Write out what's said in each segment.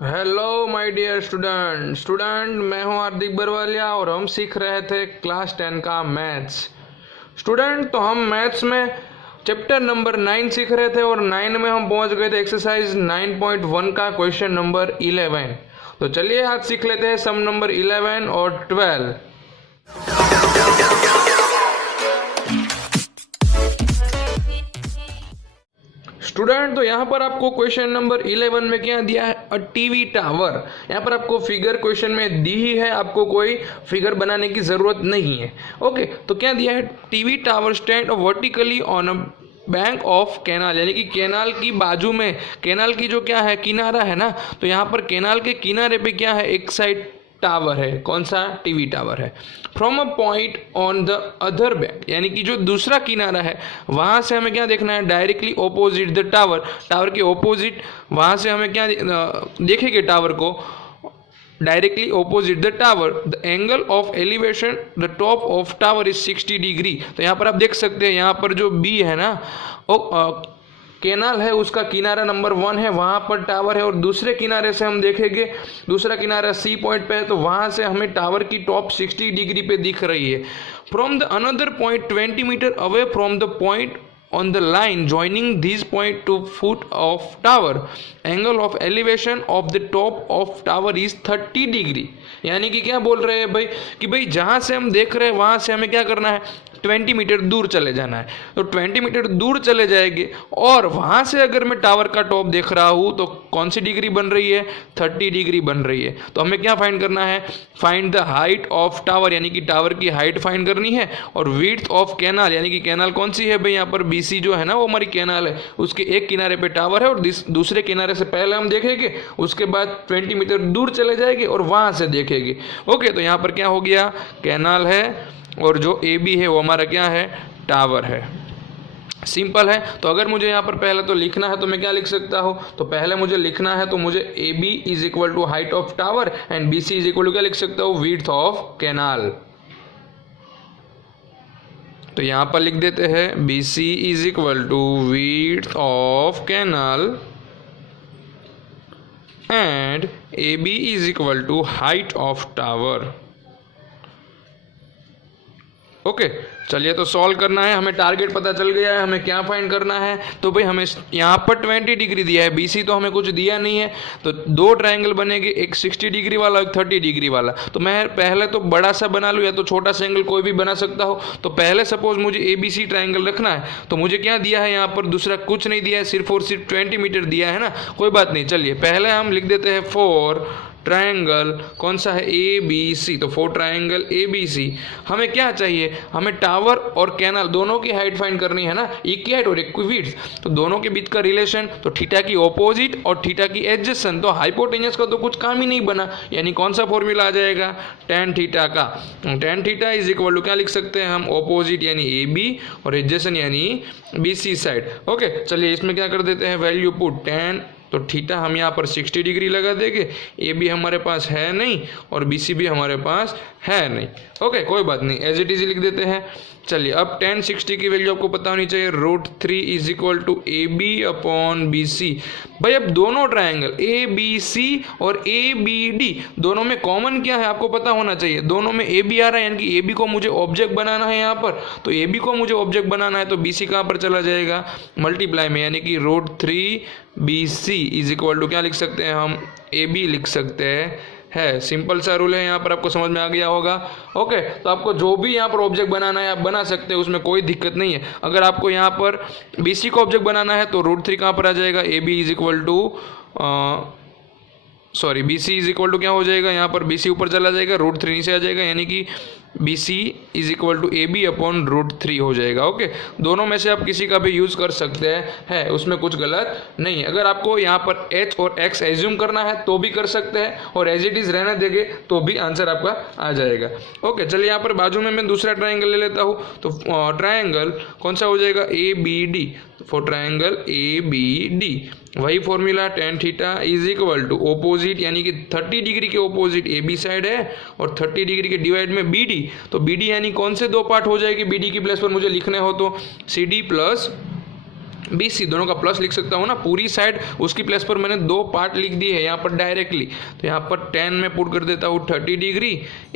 Hello my dear student मैं हूं हार्दिक बरवालिया और हम सीख रहे थे क्लास 10 का मैथ्स। स्टूडेंट, तो हम मैथ्स में चैप्टर नंबर 9 सीख रहे थे और 9 में हम पहुंच गए थे एक्सरसाइज 9.1 का क्वेश्चन नंबर 11। तो चलिए आज सीख लेते हैं सम नंबर 11 और 12। स्टूडेंट, तो यहाँ पर आपको क्वेश्चन नंबर 11 में क्या दिया है, अ टीवी टावर। यहाँ पर आपको फिगर क्वेश्चन में दी ही है, आपको कोई फिगर बनाने की जरूरत नहीं है। ओके, तो क्या दिया है, TV tower stand vertically on a bank of canal, यानी कि कैनाल की बाजू में, कैनाल की जो क्या है किनारा है ना, तो यहाँ पर कैनाल के किनारे पे क्या है, एक साइड टावर है। कौन सा? टीवी टावर है। From a point on the other bank, यानी कि जो दूसरा किनारा है वहां से हमें क्या देखना है, directly opposite the tower, tower के ऑपोजिट, वहां से हमें क्या देखेंगे, टावर को directly opposite the tower, the angle of elevation the top of tower is 60 degree. तो यहाँ पर आप देख सकते हैं, यहाँ पर जो बी है ना, कैनाल है, उसका किनारा नंबर 1 है, वहां पर टावर है, और दूसरे किनारे से हम देखेंगे, दूसरा किनारा सी पॉइंट पे है, तो वहां से हमें टावर की टॉप 60 डिग्री पे दिख रही है। From the another point 20 metre away from the point on the line joining these point to foot of tower, angle of elevation of the top of tower is 30 degree. यानी कि क्या बोल रहे हैं भाई, कि भाई जहां से हम देख रहे हैं वहां से हमें क्या करना है, 20 मीटर दूर चले जाना है। तो 20 मीटर दूर चले जाएंगे और वहां से अगर मैं टावर का टॉप देख रहा हूं तो कौन सी डिग्री बन रही है, 30 डिग्री बन रही है। तो हमें क्या फाइंड करना है, find the height of tower, यानी कि टावर की हाइट फाइंड करनी है, और विड्थ ऑफ कैनाल, यानी कि कैनाल कौन सी है भाई, यहाँ पर बीसी जो है ना वो हमारी कैनाल है, उसके एक किनारे पे टावर है और दूसरे किनारे से पहले हम देखेंगे, उसके बाद 20 मीटर दूर चले जाएंगे और वहां से देखेंगे। ओके, तो यहाँ पर क्या हो गया, कैनाल है और जो ए बी है वो हमारा क्या है, टावर है। सिंपल है। तो अगर मुझे यहाँ पर पहले तो लिखना है तो मैं क्या लिख सकता हूँ, तो पहले मुझे लिखना है तो मुझे A B is equal to height of tower and B C is equal to क्या लिख सकता हूँ, विड्थ ऑफ कैनाल। तो यहाँ पर लिख देते हैं B C is equal to width of canal and A B is equal to height of tower. Okay, चलिए तो सॉल्व करना है, हमें टारगेट पता चल गया है, हमें क्या फाइंड करना है। तो भाई हमें यहाँ पर 20 डिग्री दिया है, बीसी तो हमें कुछ दिया नहीं है, तो दो ट्रायंगल बनेंगे, एक 60 डिग्री वाला, एक 30 डिग्री वाला। तो मैं पहले तो बड़ा सा बना लूँ या तो छोटा सा एंगल कोई भी बना सकता हो। तो पहले सपोज मुझे ए बी सी ट्रायंगल रखना है, तो मुझे क्या दिया है, यहाँ पर दूसरा कुछ नहीं दिया है, सिर्फ और सिर्फ 20 मीटर दिया है ना, कोई बात नहीं। चलिए पहले हम लिख देते हैं फोर ट्रायंगल, कौन सा है, ए बी सी। तो for triangle A B C. हमें क्या चाहिए, हमें टावर और कैनाल दोनों की हाइट फाइंड करनी है ना, एक की हाइट और एक की विड्थ। तो दोनों के बीच का रिलेशन, तो थीटा की ऑपोजिट और थीटा की एडजेसेंट, तो हाइपोटेन्यूस का तो कुछ काम ही नहीं बना, यानी कौन सा फॉर्मूला आ जाएगा, टेन थीटा का। Tan theta is equal to क्या लिख सकते हैं हम, ऑपोजिट यानी ए बी और एडजेसेंट यानी बी सी साइड। ओके, चलिए इसमें क्या कर देते हैं, वैल्यू पुट टेन, तो थीटा हम यहाँ पर 60 डिग्री लगा देंगे, ए बी हमारे पास है नहीं और बी सी भी हमारे पास है नहीं। ओके, कोई बात नहीं, एज इट इज लिख देते हैं। चलिए अब tan 60 की वैल्यू आपको पता होनी चाहिए, √3 is equal to A B upon B C. भाई अब दोनों ट्रायंगल ए बी सी और ए बी डी दोनों में कॉमन क्या है आपको पता होना चाहिए, दोनों में ए बी आ रहा है, यानी कि ए बी को मुझे ऑब्जेक्ट बनाना है यहाँ पर, तो ए बी को मुझे ऑब्जेक्ट बनाना है, तो बी सी कहाँ पर चला जाएगा, मल्टीप्लाई में, यानी कि √3 B C is equal to क्या लिख सकते हैं हम, ए बी लिख सकते हैं, है सिंपल सा रूल है, यहाँ पर आपको समझ में आ गया होगा। ओके, तो आपको जो भी यहाँ पर ऑब्जेक्ट बनाना है आप बना सकते हैं, उसमें कोई दिक्कत नहीं है। अगर आपको यहाँ पर बी सी को ऑब्जेक्ट बनाना है तो √3 कहाँ पर आ जाएगा, A B is equal to sorry B C is equal to क्या हो जाएगा, यहाँ पर बी सी ऊपर चला जाएगा, √3 नीचे आ जाएगा, यानी कि B C is equal to A B upon √3 हो जाएगा। ओके, दोनों में से आप किसी का भी यूज़ कर सकते हैं, है उसमें कुछ गलत नहीं है। अगर आपको यहाँ पर एच और एक्स एज्यूम करना है तो भी कर सकते हैं, और एज इट इज़ रहने देंगे तो भी आंसर आपका आ जाएगा। ओके, चलिए यहाँ पर बाजू में मैं दूसरा ट्रायंगल ले लेता हूँ, तो ट्रायंगल कौन सा हो जाएगा, A B D. For triangle A B D वही formula, tan theta is equal to opposite, यानी कि 30 डिग्री के ऑपोजिट ए बी साइड है और 30 डिग्री के डिवाइड में बी डी। तो बी डी यानी कौन से दो पार्ट हो जाएगी, बी डी की प्लेस पर मुझे लिखने हो तो सी डी प्लस BC दोनों का प्लस लिख सकता हूँ ना, पूरी साइड उसकी प्लेस पर मैंने 2 पार्ट लिख दिए है यहाँ पर डायरेक्टली। तो यहाँ पर 10 में पुट कर देता हूँ 30 डिग्री।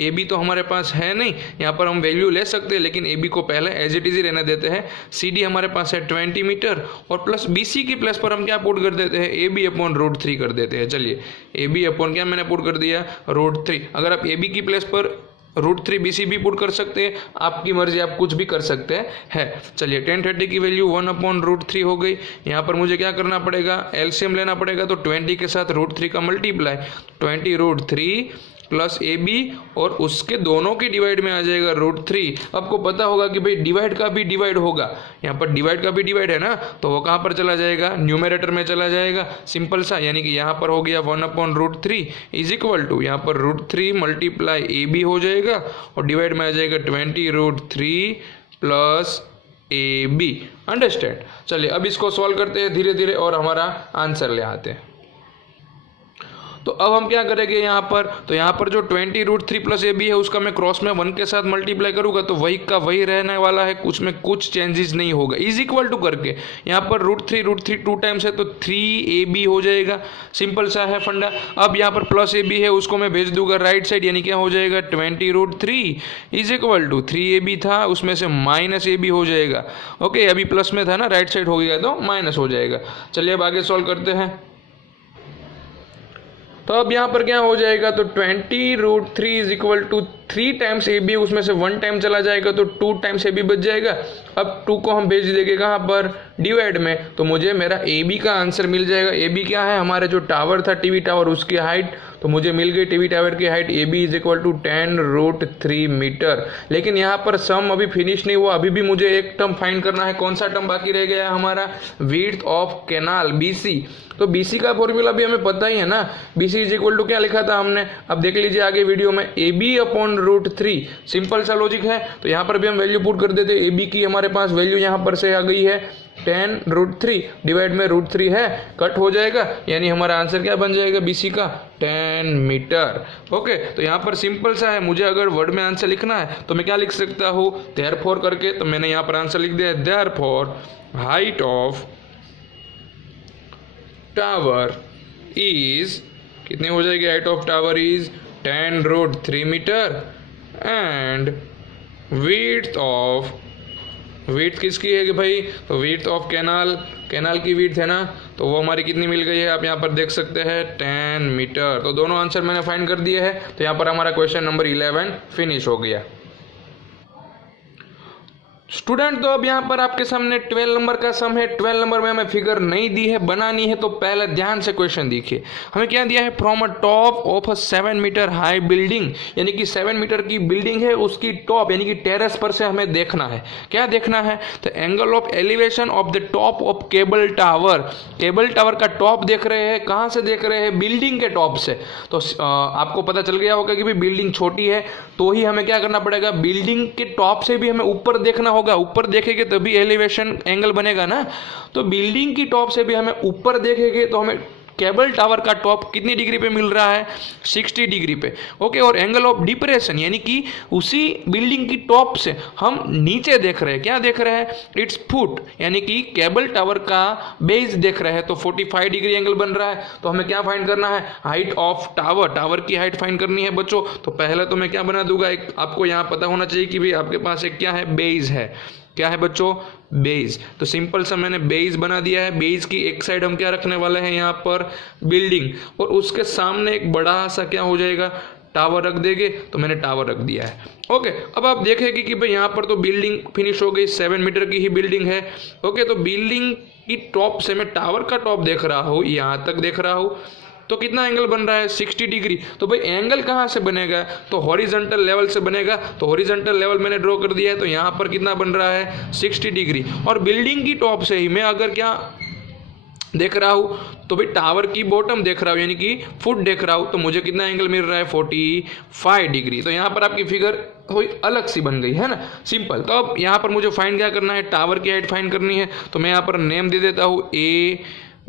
AB तो हमारे पास है नहीं, यहाँ पर हम वैल्यू ले सकते हैं लेकिन AB को पहले एज इट इज ही रहने देते हैं। CD हमारे पास है 20 मीटर और प्लस BC की प्लेस पर हम क्या पुट कर देते हैं, AB अपॉन √3 कर देते हैं। चलिए AB अपॉन क्या मैंने पुट कर दिया, √3। अगर आप AB की प्लेस पर √3 BC भी पुट कर सकते हैं, आपकी मर्जी, आप कुछ भी कर सकते हैं। चलिए 1030 की वैल्यू 1/√3 हो गई। यहाँ पर मुझे क्या करना पड़ेगा, एलसीएम लेना पड़ेगा। तो 20 के साथ √3 का मल्टीप्लाई, 20√3 प्लस AB और उसके दोनों की डिवाइड में आ जाएगा √3। आपको पता होगा कि भाई डिवाइड का भी डिवाइड होगा, यहाँ पर डिवाइड का भी डिवाइड है ना, तो वो कहाँ पर चला जाएगा, न्यूमरेटर में चला जाएगा। सिंपल सा, यानी कि यहाँ पर हो गया 1/√3 इज इक्वल टू यहाँ पर √3 मल्टीप्लाई AB हो जाएगा और डिवाइड में आ जाएगा 20√3 प्लस AB। अंडरस्टैंड। चलिए अब इसको सॉल्व करते हैं धीरे धीरे और हमारा आंसर ले आते हैं। तो अब हम क्या करेंगे यहाँ पर, तो यहाँ पर जो 20√3 प्लस AB है उसका मैं क्रॉस में 1 के साथ मल्टीप्लाई करूँगा तो वही का वही रहने वाला है, कुछ में कुछ चेंजेस नहीं होगा। इज इक्वल टू करके यहाँ पर √3 2 टाइम्स है तो 3AB हो जाएगा। सिंपल सा है फंडा। अब यहाँ पर प्लस AB है उसको मैं भेज दूंगा राइट साइड, यानी क्या हो जाएगा 20√3 इज इक्वल टू 3AB था उसमें से -AB हो जाएगा। ओके, अभी प्लस में था ना, राइट साइड हो गया तो माइनस हो जाएगा। चलिए अब आगे सॉल्व करते हैं। तो अब यहाँ पर क्या हो जाएगा, तो 20√3 is equal to 3 times AB, उसमें से 1 टाइम चला जाएगा तो 2 टाइम्स AB बच जाएगा। अब 2 को हम भेज देंगे कहाँ पर, डिवाइड में, तो मुझे मेरा AB का आंसर मिल जाएगा। AB क्या है, हमारे जो टावर था टीवी टावर उसकी हाइट, तो मुझे मिल गई टीवी टावर की height AB is equal to 10√3 metre. लेकिन यहाँ पर सम अभी फिनिश नहीं हुआ, अभी भी मुझे एक टर्म फाइंड करना है। कौन सा टर्म बाकी रह गया है हमारा, विड्थ ऑफ कैनाल BC। तो BC का फॉर्मूला भी हमें पता ही है ना, BC इज इक्वल टू क्या लिखा था हमने, अब देख लीजिए आगे वीडियो में, AB अपॉन √3। सिंपल सा लॉजिक है। तो यहाँ पर भी हम वैल्यू पुट कर देते, AB की हमारे पास वैल्यू यहाँ पर से आ गई है 10√3, डिवाइड में √3 है, कट हो जाएगा, यानी हमारा आंसर क्या बन जाएगा BC का 10 मीटर। ओके, तो यहाँ पर सिंपल सा है, मुझे अगर वर्ड में आंसर लिखना है तो मैं क्या लिख सकता हूँ, देयरफॉर करके, तो मैंने यहाँ पर आंसर लिख दिया, therefore height of tower is, कितनी हो जाएगी, height of tower is 10√3 metre and width of, width किसकी है कि भाई, तो विड्थ ऑफ कैनाल, कैनाल की विड्थ है ना, तो वो हमारी कितनी मिल गई है, आप यहाँ पर देख सकते हैं 10 मीटर। तो दोनों आंसर मैंने फाइंड कर दिए हैं। तो यहाँ पर हमारा क्वेश्चन नंबर 11 फिनिश हो गया। स्टूडेंट, तो अब यहाँ पर आपके सामने 12 नंबर का सम है। 12 नंबर में हमें फिगर नहीं दी है, बनानी है। तो पहले ध्यान से क्वेश्चन देखिए, हमें क्या दिया है, from a top of a 7 metre high building, यानी कि 7 मीटर की बिल्डिंग है, उसकी टॉप यानी कि टेरेस पर से हमें देखना है। क्या देखना है, तो angle of elevation of the top of cable tower. Cable tower का टॉप देख रहे हैं, कहाँ से देख रहे हैं, बिल्डिंग के टॉप से। तो आपको पता चल गया होगा कि भी बिल्डिंग छोटी है, तो ही हमें क्या करना पड़ेगा, बिल्डिंग के टॉप से भी हमें ऊपर देखना होगा। ऊपर देखेंगे तभी एलिवेशन एंगल बनेगा ना। तो बिल्डिंग की टॉप से भी हमें ऊपर देखेंगे तो हमें केबल टावर का टॉप कितनी डिग्री पे मिल रहा है, 60 डिग्री पे। ओके, और एंगल ऑफ डिप्रेशन यानी कि उसी बिल्डिंग की टॉप से हम नीचे देख रहे हैं, क्या देख रहे हैं, इट्स फुट, यानी कि केबल टावर का बेस देख रहे हैं, तो 45 डिग्री एंगल बन रहा है। तो हमें क्या फाइंड करना है, हाइट ऑफ टावर, टावर की हाइट फाइंड करनी है बच्चों। तो पहले तो मैं क्या बना दूंगा, एक आपको यहाँ पता होना चाहिए कि भाई आपके पास एक क्या है, बेस है। क्या है बच्चों, बेस। तो सिंपल सा मैंने बेस बना दिया है। बेस की एक साइड हम क्या रखने वाले हैं, यहाँ पर बिल्डिंग, और उसके सामने एक बड़ा सा क्या हो जाएगा, टावर रख देंगे। तो मैंने टावर रख दिया है। ओके, अब आप देखेंगे कि भाई यहाँ पर तो बिल्डिंग फिनिश हो गई, 7 मीटर की ही बिल्डिंग है। ओके, तो बिल्डिंग की टॉप से मैं टावर का टॉप देख रहा हूँ, यहाँ तक देख रहा हूँ, तो कितना एंगल बन रहा है, 60 डिग्री। तो भाई एंगल कहाँ से बनेगा, तो हॉरिजॉन्टल लेवल से बनेगा। तो हॉरिजॉन्टल लेवल मैंने ड्रॉ कर दिया है, तो यहाँ पर कितना बन रहा है, 60 डिग्री। और बिल्डिंग की टॉप से ही मैं अगर क्या देख रहा हूँ, तो भाई टावर की बॉटम देख रहा हूँ, यानी कि फुट देख रहा हूँ, तो मुझे कितना एंगल मिल रहा है, 45 डिग्री। तो यहाँ पर आपकी फिगर कोई अलग सी बन गई है ना, सिंपल। तो अब यहाँ पर मुझे फाइंड क्या करना है, टावर की हाइट फाइंड करनी है। तो मैं यहाँ पर नेम दे देता हूँ A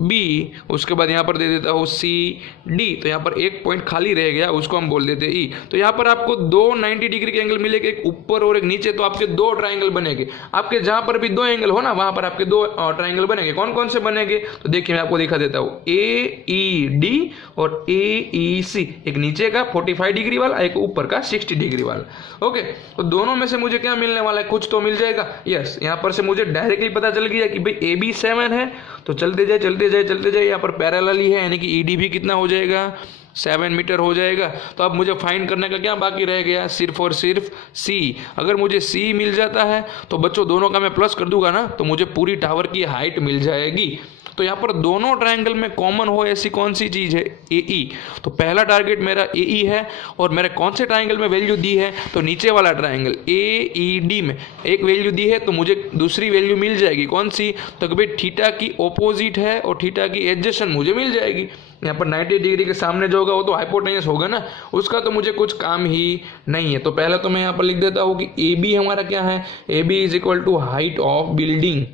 बी, उसके बाद यहाँ पर दे देता हूँ सी डी, तो यहाँ पर एक पॉइंट खाली रह गया, उसको हम बोल देते ई। तो यहाँ पर आपको दो 90 डिग्री के एंगल मिलेंगे, एक ऊपर और एक नीचे, तो आपके दो ट्राइंगल बनेंगे। आपके जहाँ पर भी दो एंगल हो ना वहाँ पर आपके दो ट्राइंगल बनेंगे। कौन कौन से बनेंगे तो देखिए मैं आपको दिखा देता हूँ, ए ई डी और ए ई सी, एक नीचे का 45 डिग्री वाला, एक ऊपर का 60 डिग्री वाला। ओके, तो दोनों में से मुझे क्या मिलने वाला है, कुछ तो मिल जाएगा। यस, यहाँ पर से मुझे डायरेक्टली पता चल गया कि भाई ए बी 7 है, तो चलते जाए चलते जाए चलते जाए, यहाँ पर पैरेलल ही है, यानी कि ई डी भी कितना हो जाएगा, 7 मीटर हो जाएगा। तो अब मुझे फाइंड करने का क्या बाकी रह गया, सिर्फ और सिर्फ सी। अगर मुझे सी मिल जाता है तो बच्चों दोनों का मैं प्लस कर दूंगा ना, तो मुझे पूरी टावर की हाइट मिल जाएगी। तो यहाँ पर दोनों ट्रायंगल में कॉमन हो ऐसी कौन सी चीज़ है, ए ई। तो पहला टारगेट मेरा ए ई है, और मेरे कौन से ट्रायंगल में वैल्यू दी है, तो नीचे वाला ट्रायंगल ए ई डी में एक वैल्यू दी है, तो मुझे दूसरी वैल्यू मिल जाएगी। कौन सी, तो भाई थीटा की ऑपोजिट है और थीटा की एडजेसेंट मुझे मिल जाएगी। यहाँ पर 90 डिग्री के सामने जो होगा वो तो हाइपोटेन्यूस होगा ना, उसका तो मुझे कुछ काम ही नहीं है। तो पहले तो मैं यहाँ पर लिख देता हूँ कि ए बी हमारा क्या है, A B is equal to height of building,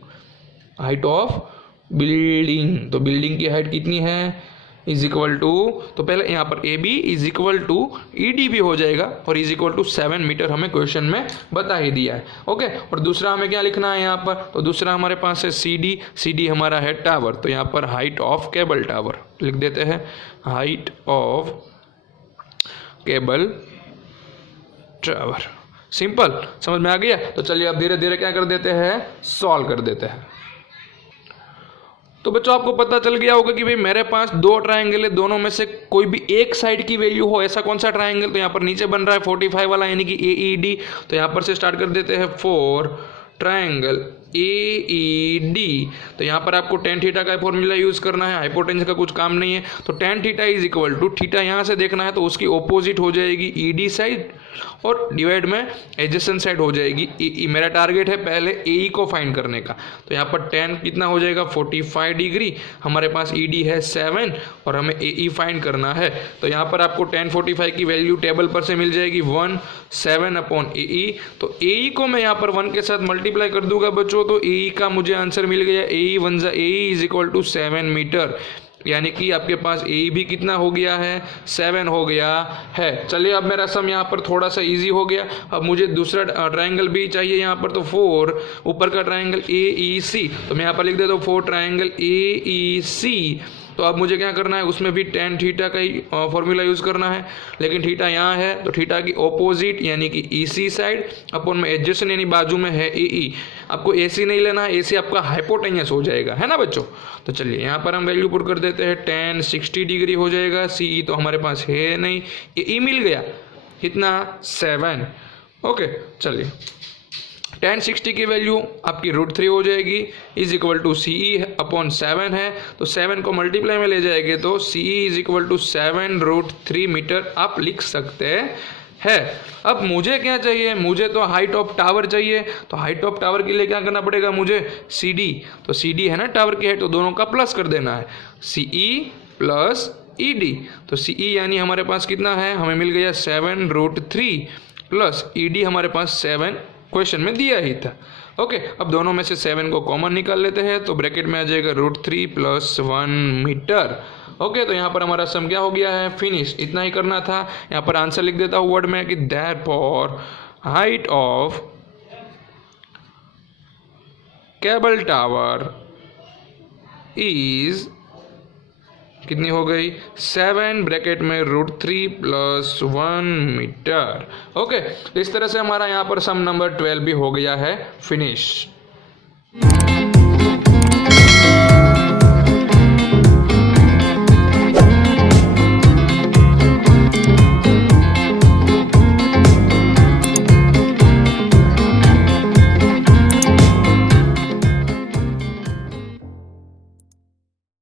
height of building. तो बिल्डिंग की हाइट कितनी है, इज इक्वल टू, तो पहले यहाँ पर A B is equal to E D भी हो जाएगा, और इज इक्वल टू 7 मीटर हमें क्वेश्चन में बता ही दिया है। ओके, और दूसरा हमें क्या लिखना है यहाँ पर, तो दूसरा हमारे पास है सी डी, सी डी हमारा है टावर, तो यहाँ पर हाइट ऑफ केबल टावर लिख देते हैं, height of cable tower. Simple, समझ में आ गया। तो चलिए अब धीरे धीरे क्या कर देते हैं, सॉल्व कर देते हैं। तो बच्चों आपको पता चल गया होगा कि भाई मेरे पास दो ट्रायंगल है, दोनों में से कोई भी एक साइड की वैल्यू हो, ऐसा कौन सा ट्रायंगल। तो यहाँ पर नीचे बन रहा है 45 वाला, यानी कि ए ई डी। तो यहाँ पर से स्टार्ट कर देते हैं, for triangle A E D. तो यहाँ पर आपको टेन थीटा का फॉर्मूला यूज करना है, हाइपोटेन्यूस का कुछ काम नहीं है। तो tan theta is equal to, theta यहाँ से देखना है तो उसकी ऑपोजिट हो जाएगी ई डी साइड, और डिवाइड में एडजेसेंट साइड हो जाएगी ई। मेरा टारगेट है पहले ए ई को फाइंड करने का। तो यहाँ पर टेन कितना हो जाएगा, 45 डिग्री, हमारे पास ई डी है 7, और हमें ए ई फाइंड करना है। तो यहाँ पर आपको 1045 की वैल्यू टेबल पर से मिल जाएगी 1 7 अपॉन ए ई। तो ए ई को मैं यहाँ पर 1 के साथ मल्टीप्लाई कर दूंगा बच्चों, तो ए ई का मुझे आंसर मिल गया, A E 1 A E is equal to 7 metre, यानी कि आपके पास ए भी कितना हो गया है, 7 हो गया है। चलिए अब मेरा सम यहाँ पर थोड़ा सा इजी हो गया। अब मुझे दूसरा ट्रायंगल भी चाहिए यहाँ पर, तो 4 ऊपर का ट्रायंगल ए ई सी, तो मैं यहाँ पर लिख देता हूँ 4 ट्रायंगल ए ई सी। तो अब मुझे क्या करना है, उसमें भी टेन थीटा का ही फॉर्मूला यूज़ करना है, लेकिन थीटा यहाँ है तो थीटा की ऑपोजिट यानी कि ई सी साइड अपॉन में एडजेसेंट यानी बाजू में है ए ई। आपको ए सी नहीं लेना है, ए सी आपका हाइपोटेन्यूस हो जाएगा, है ना बच्चों। तो चलिए यहाँ पर हम वैल्यू पुट कर देते हैं, 10 60 डिग्री हो जाएगा, सी ई तो हमारे पास है नहीं, ए ई मिल गया कितना, 7। ओके, चलिए 10 60 की वैल्यू आपकी √3 हो जाएगी, is equal to C E upon 7 है, तो 7 को मल्टीप्लाई में ले जाएंगे तो C E is equal to 7√3 metre आप लिख सकते हैं। अब मुझे क्या चाहिए, मुझे तो हाइट ऑफ टावर चाहिए। तो हाइट ऑफ टावर के लिए क्या करना पड़ेगा मुझे, सी डी। तो सी डी है ना टावर की हाइट, तो दोनों का प्लस कर देना है, सी ई प्लस ई डी। तो सी ई यानी हमारे पास कितना है, हमें मिल गया 7√3 प्लस ई डी हमारे पास 7 क्वेश्चन में दिया ही था। ओके, अब दोनों में से 7 को कॉमन निकाल लेते हैं, तो ब्रैकेट में आ जाएगा √3 + 1 मीटर। ओके, तो यहाँ पर हमारा सम क्या हो गया है, फिनिश। इतना ही करना था। यहाँ पर आंसर लिख देता हूँ वर्ड में कि therefore height of cable tower is कितनी हो गई, 7 ब्रैकेट में √3 + 1 मीटर। ओके, इस तरह से हमारा यहाँ पर सम नंबर 12 भी हो गया है फिनिश।